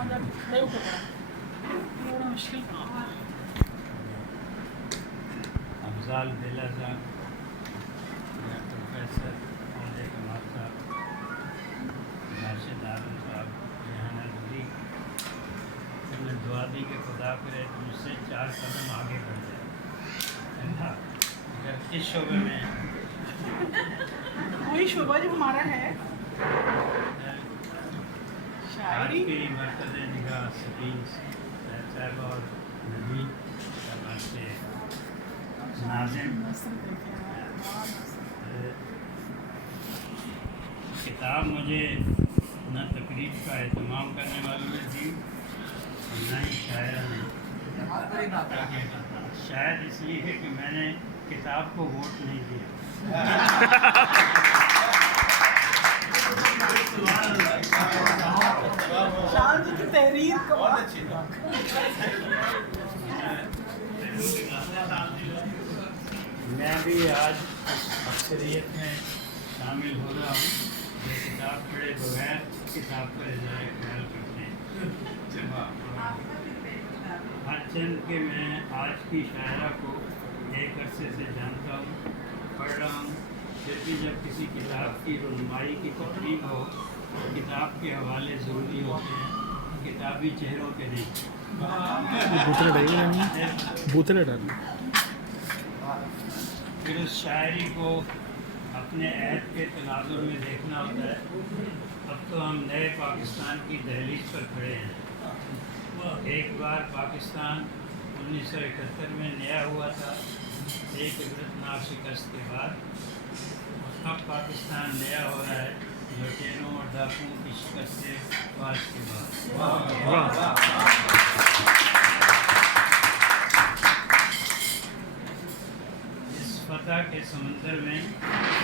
افضال بلا صاحب یا پروفیسر علیہ کمال صاحب راشد عالم صاحب ریحانہ نبی نے دعا دی کہ خدا کرے مجھ سے 4 قدم آگے بڑھ جائے اگر اس شعبے میں وہی شعبہ جو ہمارا ہے آج کی مرکز نگاہ سبین صاحب اور نبی صاحب سے ناظم کتاب مجھے نہ تقریب کا اہتمام کرنے والوں نے دی اور نہ ہی شاعرہ نے، شاید اس لیے کہ میں نے کتاب کو ووٹ نہیں دیا۔ شان جی کی تحریر کا بہت اچھی میں بھی آج اکثریت میں شامل ہو رہا ہوں جو کتاب پڑھے بغیر کتاب پر اظہار خیال کرتے ہیں۔ ہرچند کہ میں آج کی شاعرہ کو ایک عرصے سے جانتا ہوں، پڑھ رہا ہوں، پھر بھی جب کسی کتاب کی رونمائی کی تقریب ہو کتاب کے حوالے ضروری ہوتے ہیں، کتابی چہروں کے نہیں۔ پھر اس شاعری کو اپنے عہد کے تناظر میں دیکھنا ہوتا ہے۔ اب تو ہم نئے پاکستان کی دہلیز پر کھڑے ہیں۔ ایک بار پاکستان 1971 میں نیا ہوا تھا، ایک عبرتناک شکست کے بعد۔ اب پاکستان نیا ہو رہا ہے لٹیروں اور ڈاکوؤں کی شکست سے فاش کے بعد۔ اس فتح کے سمندر میں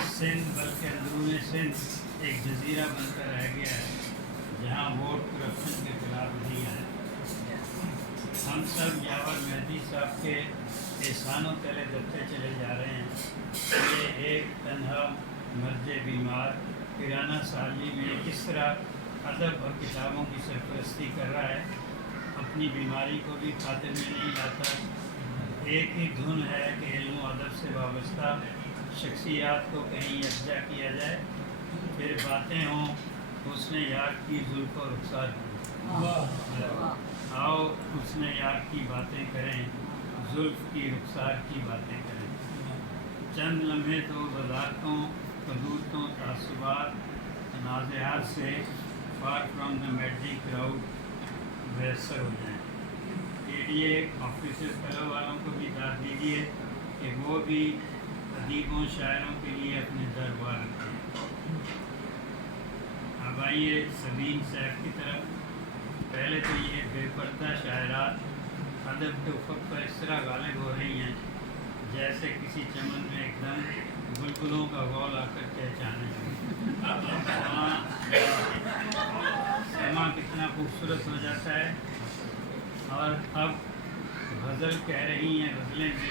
سندھ بلکہ اندرون سندھ ایک جزیرہ بن کر رہ گیا ہے جہاں ووٹ کرپشن کے خلاف نہیں ہے۔ ہم سب یاور مہدی صاحب کے احسانوں تلے دبتے چلے جا رہے ہیں۔ یہ ایک تنہا مرد بیمار کرانہ سالی میں کس طرح ادب اور کتابوں کی سرپرستی کر رہا ہے، اپنی بیماری کو بھی خاطر میں نہیں لاتا۔ ایک ہی دھن ہے کہ علم و ادب سے وابستہ شخصیات کو کہیں یکجا کیا جائے، پھر باتیں ہوں حسن یار کی زلف و رخسار کی۔ آؤ حسن یار کی باتیں کریں، زلف کی رخسار کی باتیں کریں۔ چند لمحے تو وضاحتوں، قدورتوں، تعصبات، تنازعات سے فار فرام دا میڈی کراؤڈ میسر ہو جائیں۔ KDA آفیسر فیلو والوں کو بھی داد دیجیے کہ وہ بھی ادیبوں شاعروں کے لیے اپنے دربار رکھیں۔ اب آئیے سبین صاحب کی طرف۔ پہلے تو یہ بے پردہ شاعرات ادب کے افق پر اس طرح غالب ہو رہی ہیں جیسے کسی چمن میں ایک دم بلبلوں کا غول آ کر چہچانے لگے۔ سما کتنا خوبصورت ہو جاتا ہے، اور اب غزل کہہ رہی ہیں غزلیں بھی،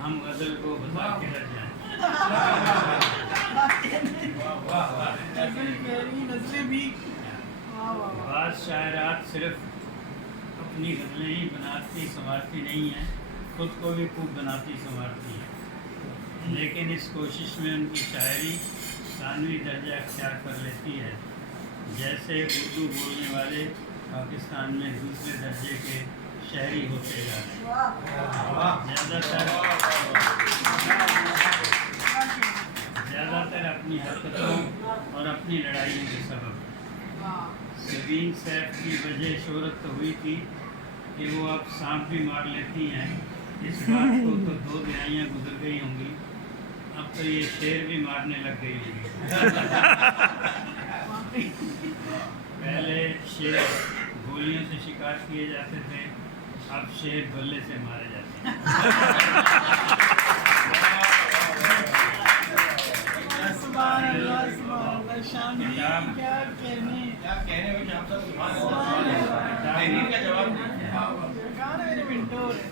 ہم غزل کو بتا کے رہ جائیں۔ بعض شاعرات صرف اپنی غزلیں ہی بناتی سنوارتی نہیں ہیں، خود کو بھی خوب بناتی سنوارتی ہیں، لیکن اس کوشش میں ان کی شاعری ثانوی درجہ اختیار کر لیتی ہے، جیسے اردو بولنے والے پاکستان میں دوسرے درجے کے شہری ہوتے جا رہے ہیں۔ زیادہ تر اپنی حرکتوں اور اپنی لڑائیوں کے سبب۔ سبین صاحب کی وجہ شہرت تو ہوئی تھی کہ وہ اب سانپ بھی مار لیتی ہیں، اس بات کو تو 2 دہائیاں گزر گئی ہوں گی، اب تو یہ شیر بھی مارنے لگ گئی ہوگی۔ پہلے شیر گولیوں سے شکار کیے جاتے تھے، اب شیر بلے سے مارے جاتے ہیں۔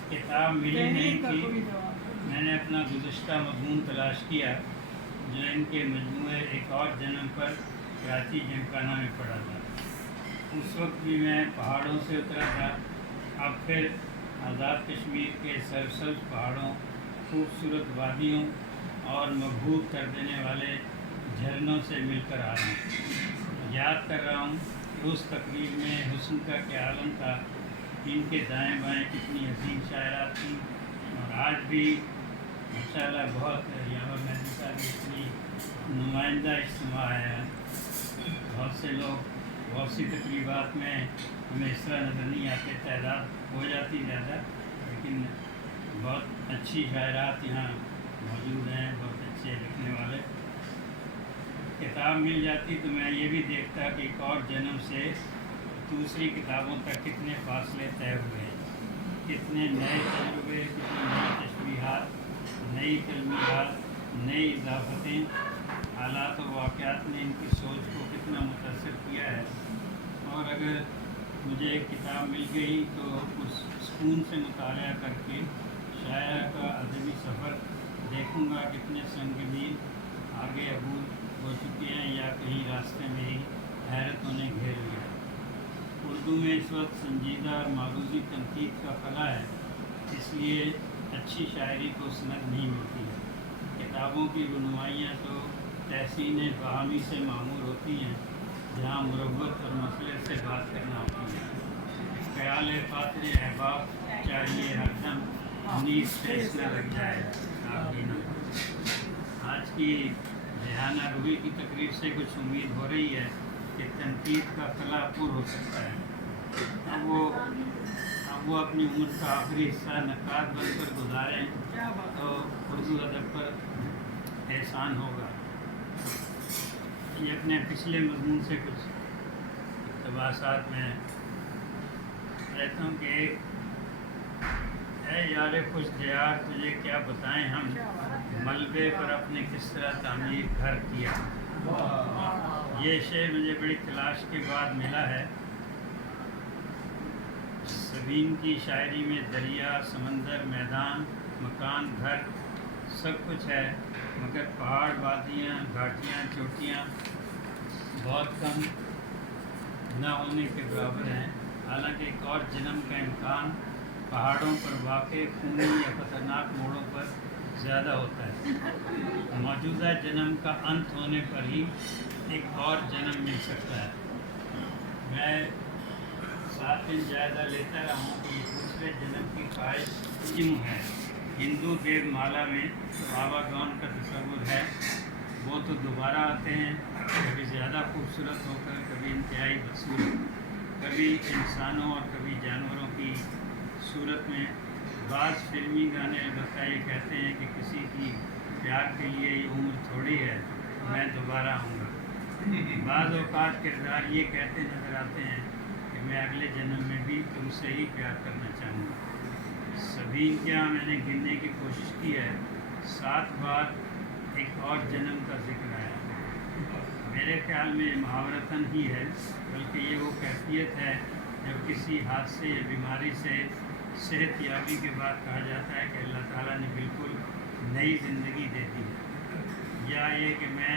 کتاب ملی نہیں تھی، میں نے اپنا گزشتہ مضمون تلاش کیا جو ان کے مجموعے ایک اور جنم پر کراچی جمکانہ میں پڑھا تھا۔ उस वक्त भी मैं पहाड़ों से उतरा था। अब फिर आज़ाद कश्मीर के सरसब्ज पहाड़ों, खूबसूरत वादियों और मबहूत कर देने वाले झरनों से मिलकर आ रहा हूँ। याद कर रहा हूँ कि उस तकरीर में हुस्न का क्या आलम था, इनके दाएं बाएं कितनी हसीन शायरात थी। और आज भी माशाल्लाह बहुत यहाँ पर महजिद का भी इतनी नुमाइंदा इज्तिमा है। बहुत से लोग बहुत सी तकरीबात में हमें इस तरह नज़र नहीं आते, तादाद हो जाती ज़्यादा, लेकिन बहुत अच्छी शायरात यहाँ मौजूद हैं, बहुत अच्छे लिखने वाले। किताब मिल जाती तो मैं ये भी देखता कि एक और जन्म से दूसरी किताबों तक कितने फासले तय हुए हैं, कितने नए तजुर्बे, कितनी नई तशबीहात, नई तलमीहात, नई इजाफतें, हालात और वाक़यात ने इनकी सोच को कितना मुतासर किया है। और अगर मुझे एक किताब मिल गई तो उस सुकून से मुताला करके शायरा का अदबी सफ़र देखूँगा कितने संगीन आगे अबूर हो चुके हैं या कहीं रास्ते में ही हैरतों ने घेर लिया। उर्दू में इस वक्त संजीदा और मारूजी तनकीद का फला है, इसलिए अच्छी शायरी को सनद नहीं मिलती है। किताबों की रुनुमाइयाँ तो तहसीन फ़हामी से मामूर होती हैं, जहाँ मुरव्वत और मसले से बात करना होती है। ख्याल ख़ातिर अहबाब चाहिए हरदम, नींद फैसला लग जाए आप भी ना। आज की रेहाना रूही की तकरीर से कुछ उम्मीद हो रही है कि तनकीद का फला पुर हो सकता है। अब वो अपनी उम्र का आखिरी हिस्सा नक़ाद बनकर गुजारें तो उर्दू अदब पर एहसान होगा। ये अपने पिछले मज़मून से कुछ इक़्तिबासात में रहता हूँ कि ऐ यार खुश दियार तुझे क्या बताएं हम, मलबे पर अपने किस तरह तामीर घर किया। ये शेर मुझे बड़ी तलाश के बाद मिला है। सबीन की शायरी में दरिया, समंदर, मैदान, मकान, घर सब कुछ है, मगर पहाड़, वादियाँ, घाटियाँ, चोटियाँ बहुत कम न होने के बराबर हैं। हालांकि एक और जन्म का इम्कान पहाड़ों पर वाक़े खूनी या ख़तरनाक मोड़ों पर ज़्यादा होता है। मौजूदा जन्म का अंत होने पर ही एक और जन्म मिल सकता है। मैं 7 दिन जायज़ा लेता रहा हूँ कि दूसरे जन्म की ख्वाहिश क्यों है। हिंदू देव माला में बाबा गौन का तस्वुर है, वो तो दोबारा आते हैं, कभी ज़्यादा खूबसूरत होकर, कभी इंतहाई बदसूरत, कभी इंसानों और कभी जानवरों की सूरत में। बाज़ फिल्मी गाने अलबत्ता ये कहते हैं कि किसी की प्यार के लिए ये उम्र थोड़ी है, मैं दोबारा आऊँगा। बाज़ औक़ात किरदार ये कहते नज़र आते हैं कि मैं अगले जन्म में भी तुमसे ही प्यार करना चाहूँगा। सभी क्या मैंने गिनने की कोशिश की है, 7 बार एक और जन्म का जिक्र आया। मेरे ख्याल में मुहावरतन ही है, बल्कि ये वो कैफियत है जब किसी हादसे या बीमारी से सेहत याबी के बाद कहा जाता है कि अल्लाह ताला ने बिल्कुल नई ज़िंदगी दे दी है, या ये कि मैं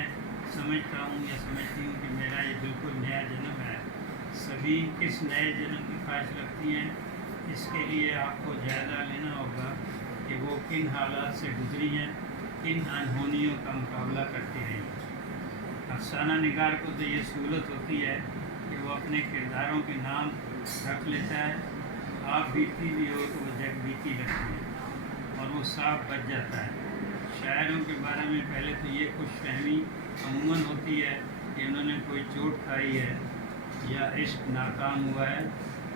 समझता हूँ या समझती हूँ कि मेरा ये बिल्कुल नया जन्म है। सभी किस नए जन्म की ख्वाहिश रखती हैं, इसके लिए आपको जायज़ा लेना होगा कि वो किन हालात से गुजरी हैं, किन अनहोनियों का मुकाबला करती रही। अफसाना निगार को तो ये सहूलत होती है कि वो अपने किरदारों के नाम रख लेता है। आप बीती भी हो तो वो जग बीती लगती है और वो साफ बच जाता है। शायरों के बारे में पहले तो ये खुशफहमी अमूमन होती है कि उन्होंने कोई चोट खाई है या इश्क नाकाम हुआ है,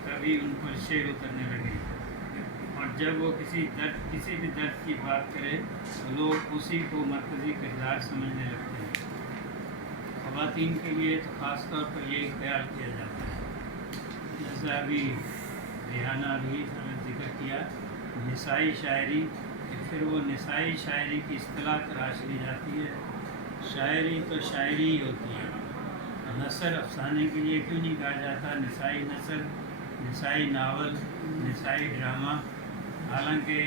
तभी उन पर शेर उतरने लगे। और जब वो किसी भी दर्द की बात करे तो लोग उसी को मरकज़ी किरदार समझने लगते हैं। ख़वातीन के लिए तो ख़ास तौर पर ये ख्याल किया जाता है, जैसा अभी रेहाना रूही ने जिक्र किया, निसाई शायरी, फिर वो निसाई शायरी की इस्तिलाह तराश ली जाती है। शायरी तो शायरी ही होती है, नसर अफसाने के लिए क्यों नहीं कहा जाता निसाई नसर, निसाई नावल, निसाई ड्रामा। हालांकि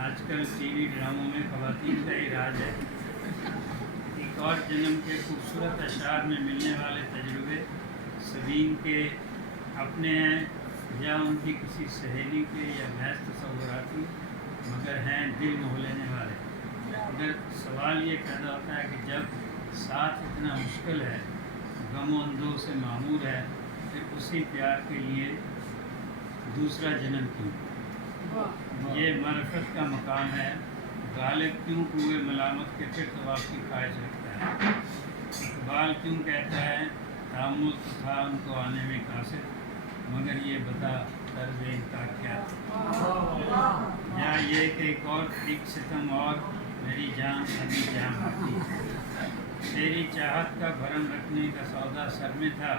आजकल टीवी ड्रामों में ख़वातीन का ही राज है। एक और जन्म के खूबसूरत अशार में मिलने वाले तजुर्बे सबीन के اپنے ہیں یا ان کی کسی سہیلی کے یا محض تصوراتی مگر ہیں دل موہ لینے والے. اگر سوال یہ پیدا ہوتا ہے کہ جب ساتھ اتنا مشکل ہے، غم و اندوہ سے معمور ہے، پھر اسی پیار کے لیے دوسرا جنم کیوں؟ یہ معرفت کا مقام ہے. غالب کیوں کوئے ملامت کے پھر طواف کی خواہش رکھتا ہے؟ اقبال کیوں کہتا ہے تحمل تو تھا ان کو آنے میں قاصد، مگر یہ بتا طرز ان کا کیا تھا؟ یا یہ کہ ایک اور ایک ستم اور میری جان ابھی جان آتی ہے. تیری چاہت کا بھرم رکھنے کا سودا سر میں تھا،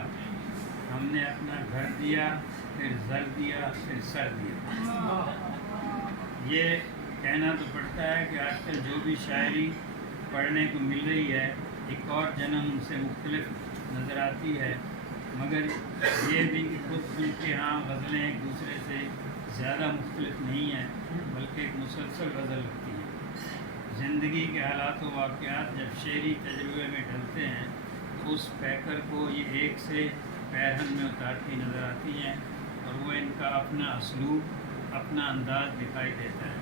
ہم نے اپنا گھر دیا، پھر زر دیا، پھر سر دیا. یہ کہنا تو پڑتا ہے کہ آج کل جو بھی شاعری پڑھنے کو مل رہی ہے ایک اور جنم ان سے مختلف نظر آتی ہے، مگر یہ بھی کہ خود بھی کہ ہاں غزلیں ایک دوسرے سے زیادہ مختلف نہیں ہیں بلکہ ایک مسلسل غزل رکھتی ہیں. زندگی کے حالات و واقعات جب شعری تجربے میں ڈھلتے ہیں تو اس پیکر کو یہ ایک سے پیرہن میں اتارتی نظر آتی ہیں اور وہ ان کا اپنا اسلوب، اپنا انداز دکھائی دیتا ہے.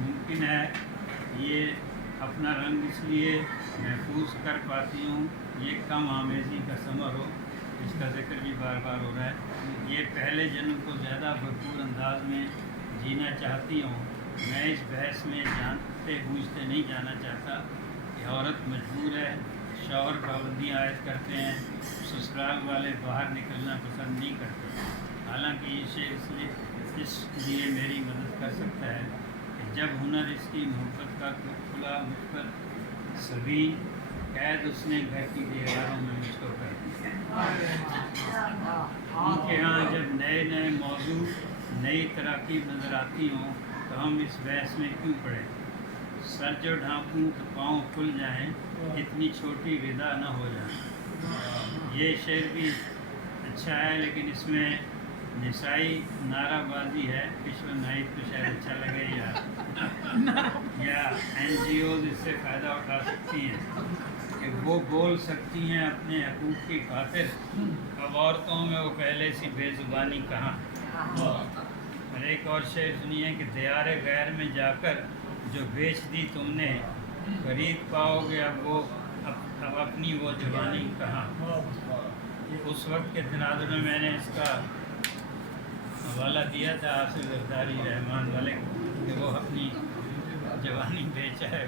ممکن ہے یہ اپنا رنگ اس لیے محفوظ کر پاتی ہوں یہ کم آمیزی کا ثمر ہو، اس کا ذکر بھی بار بار ہو رہا ہے. یہ پہلے جنم کو زیادہ بھرپور انداز میں جینا چاہتی ہوں. میں اس بحث میں جانتے بوجھتے نہیں جانا چاہتا کہ عورت مجبور ہے، شوہر پابندیاں عائد کرتے ہیں، سسرال والے باہر نکلنا پسند نہیں کرتے. حالانکہ یہ شعر اس لیے میری مدد کر سکتا ہے کہ جب ہنر اس کی محبت کا کھلا مثبت سبھی قید اس نے گھر کی دیواروں میں مجھ کو کر دی. ان کے ہاں جب نئے نئے موضوع، نئی تراکیب نظر آتی ہوں تو ہم اس بحث میں کیوں پڑیں؟ سر جو ڈھانپوں تو پاؤں کھل جائیں، اتنی چھوٹی ردا نہ ہو جائیں. یہ شعر بھی اچھا ہے لیکن اس میں نسائی نعرہ بازی ہے. وشو نائٹ کو شاید اچھا لگے یا این جی اوز اس سے فائدہ اٹھا سکتی ہیں کہ وہ بول سکتی ہیں اپنے حقوق کی خاطر. اب عورتوں میں وہ پہلے سی بے زبانی کہاں. اور ایک اور شعر سنیے کہ دیار غیر میں جا کر جو بیچ دی تم نے، خرید پاؤ گے اب اپنی وہ جوانی کہاں. اس وقت کے تناظر میں میں نے اس کا حوالہ دیا تھا آصف زرداری رحمان والے کہ وہ اپنی جوانی بیچا ہے.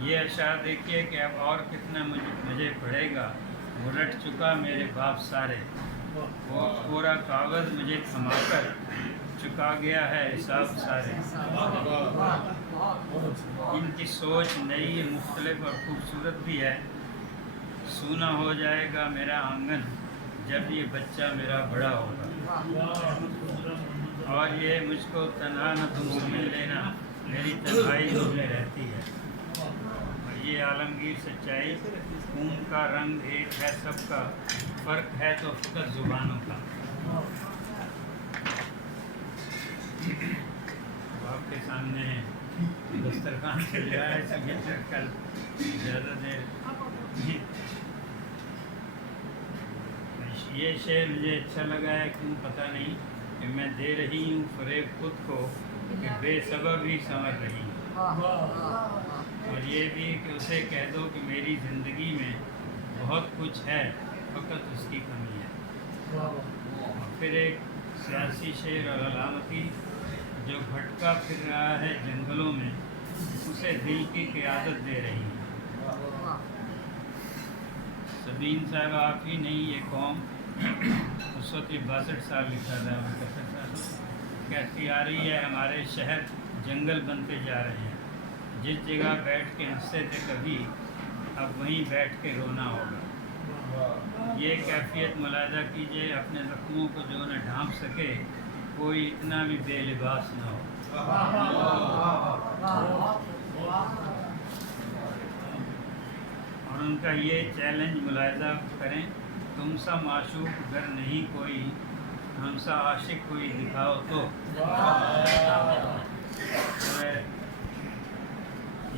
یہ اشعار دیکھیے کہ اب اور کتنا مجھے پڑھے گا، وہ رٹ چکا میرے باپ سارے، وہ پورا کاغذ مجھے تھما کر چکا گیا ہے حساب سارے. ان کی سوچ نئی، مختلف اور خوبصورت بھی ہے. سونا ہو جائے گا میرا آنگن جب یہ بچہ میرا بڑا ہوگا، اور یہ مجھ کو تنہا نہ تم سمجھ لینا، میری تنہائی مجھ میں رہتی ہے. اور یہ عالمگیر سچائی، خون کا رنگ ایک ہے سب کا، فرق ہے تو فقط زبانوں کا. آپ کے سامنے دسترخوان سے لیا ہے سب کل زیادہ دیر. یہ شعر مجھے اچھا لگا ہے، کیوں پتہ نہیں کہ میں دے رہی ہوں فریب خود کو کہ بے سبب ہی سنور رہی ہوں. اور یہ بھی کہ اسے کہہ دو کہ میری زندگی میں بہت کچھ ہے، فقط اس کی کمی ہے. اور پھر ایک سیاسی شعر اور علامتی جو بھٹکا پھر رہا ہے جنگلوں میں، اسے دل کی قیادت دے رہی ہے. سبین صاحب آپ ہی نہیں یہ قوم، اس وقت 62 سال لکھا تھا، 65 سال کہتی آ رہی ہے ہمارے شہر جنگل بنتے جا رہے ہیں. جس جگہ بیٹھ کے ہنستے تھے کبھی، اب وہیں بیٹھ کے رونا ہوگا. یہ کیفیت ملاحظہ کیجیے، اپنے زخموں کو جو نہ ڈھانپ سکے کوئی اتنا بھی بے لباس نہ ہو. اور ان کا یہ چیلنج ملاحظہ کریں، تم سا معشوق گر نہیں کوئی، हमसा आशिक कोई दिखाओ तो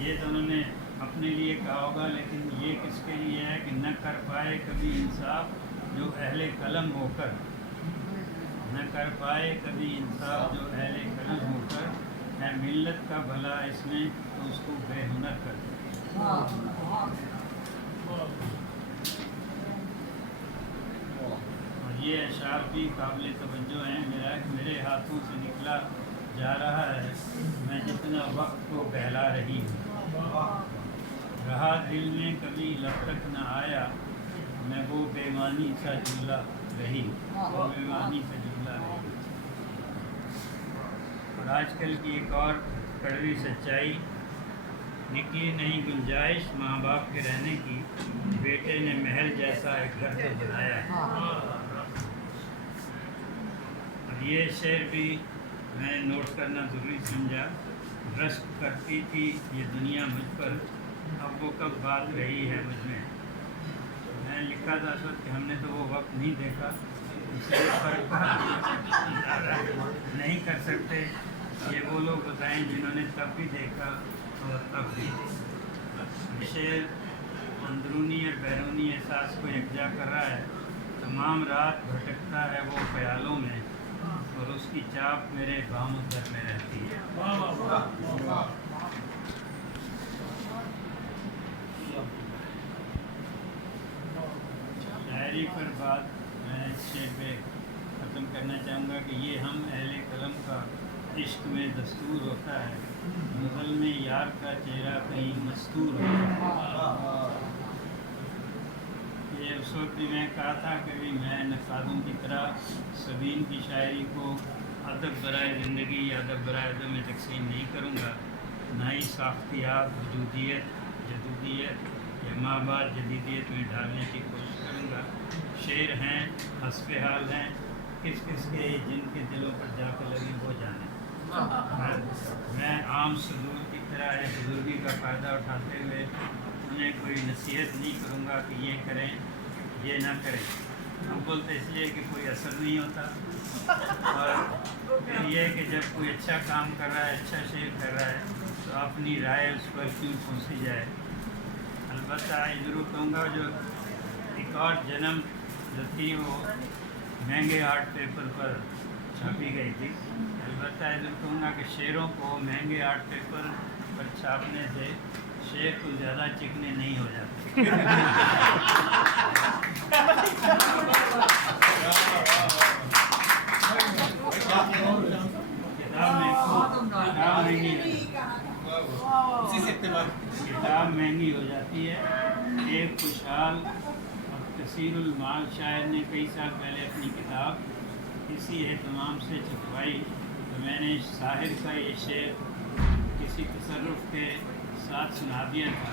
ये तो उन्होंने अपने लिए कहा होगा, लेकिन ये किसके लिए है कि न कर पाए कभी इंसाफ जो अहले कलम होकर, न कर पाए कभी इंसाफ जो अहले कलम होकर, है मिल्लत का भला इसमें तो उसको बेहुनर कर दे। और ये अशार भी काबिल तवज्जो हैं। मेरे हाथों से निकला जा रहा है मैं जितना वक्त को बहला रही हूँ, रहा दिल में कभी लब तक न आया मैं वो बेईमानी सा जुमला रही, वो बेईमानी सा जुमला रही। और आजकल की एक और कड़वी सच्चाई, निकली नहीं गुंजाइश माँ बाप के रहने की, बेटे ने महल जैसा एक घर तो बनाया। और ये शेर भी मैं नोट करना ज़रूरी समझा। रश्क करती थी ये दुनिया मुझ पर, अब वो कब बात रही है मुझ में। मैं लिखा था सर कि हमने तो वो वक्त नहीं देखा, इसलिए फ़र्क नहीं कर सकते। ये वो लोग बताएं जिन्होंने तब भी देखा और तब भी। शेर अंदरूनी और बैरूनी एहसास को यकजा कर रहा है। तमाम रात भटकता है वो ख्यालों में और उसकी चाप मेरे बाम दर में रहती है। शायरी पर बात मैं इस शेर पे ख़त्म करना चाहूँगा कि ये हम अहले कलम का इश्क में दस्तूर होता है, गज़ल में यार का चेहरा कहीं मस्तूर होता है। ये उस वक्त भी मैं कहा था कि मैं नक़ादों की तरह सबीन की शायरी को अदब बराए ज़िंदगी या अदब बराए अदब में तकसीम नहीं करूँगा, ना ही साख्तियात वजूदियत जदूदियत या माबाद जदीदियत में ढालने की कोशिश करूँगा। शेर हैं, हस्बे हाल हैं, किस किस के जिनके दिलों पर जाकर लगी वो जाने। मैं आम सदूर की तरह एक बुजुर्गी का फ़ायदा उठाते हुए उन्हें कोई नसीहत नहीं करूँगा कि ये करें ये ना करें। हम बोलते इसलिए कि कोई असर नहीं होता, और फिर ये कि जब कोई अच्छा काम कर रहा है, अच्छा शेर कर रहा है, तो अपनी राय उस पर क्यों पहुँची जाए। अलबत्ता ये ज़रूर कहूँगा जो एक और जन्म जो थी वो महंगे आर्ट पेपर पर छापी गई थी। अलबत्ता ये ज़रूर कहूँगा कि शेरों को महंगे आर्ट पेपर पर छापने से शेर कुछ ज़्यादा चिकने नहीं हो जाते। किताब महंगी हो जाती है। एक खुशहाल और कसीरुल माल शायर ने कई साल पहले अपनी किताब इसी एहतमाम से छपवाई, तो मैंने साहिर का ये शेर किसी तसर्रुफ़ के साथ सुना दिया था।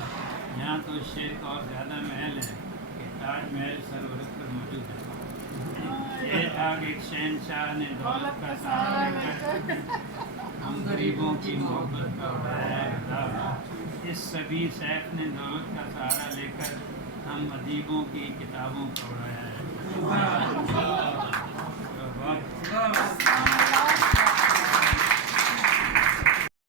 यहाँ तो शेर का और ज़्यादा महल है कि ताज महल सरवरत पर मौजूद है। ये था कि एक शहनशाह ने दौलत का सहारा लेकर हम गरीबों की मोहब्बत का उठाया है। इस सभी सैफ ने दौलत का सहारा लेकर हम अदीबों की किताबों का उड़ाया है।